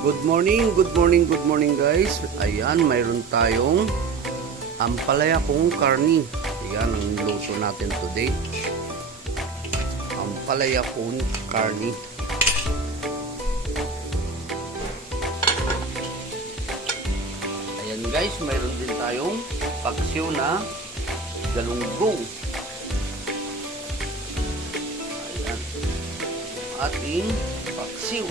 Good morning, good morning, good morning guys. Ayan, mayroon tayong ampalaya kong karni. Ayan ang luto natin today. Ampalaya kong karni. Ayan guys, mayroon din tayong paksiw na galunggong. Ayan, ating paksiw.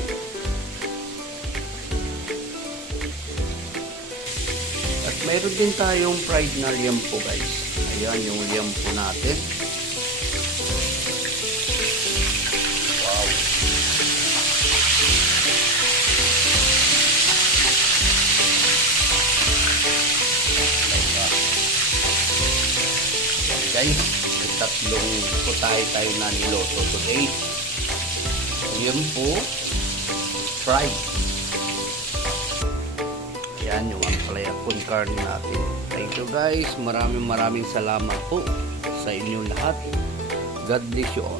At mayroon din tayong fried na liempo guys. Ayan yung liempo natin. Wow. Ayan guys, may tatlong putay tayo na niloto today. Liempo, fried. Yan yung ampalaya kong karne natin. Thank you guys. Maraming salamat po sa inyong lahat. God bless you all.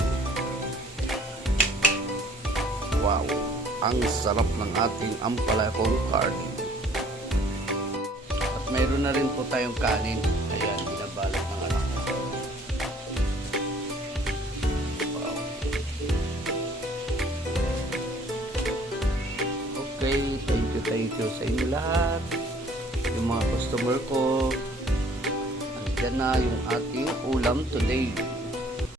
Wow. Ang sarap ng ating ampalaya kong karne. At mayroon na rin po tayong kanin. Ayan, binabalot ng anak ko. Wow. Okay, thank you sa inyo lahat. Yung mga customer ko, andyan na yung ating ulam today.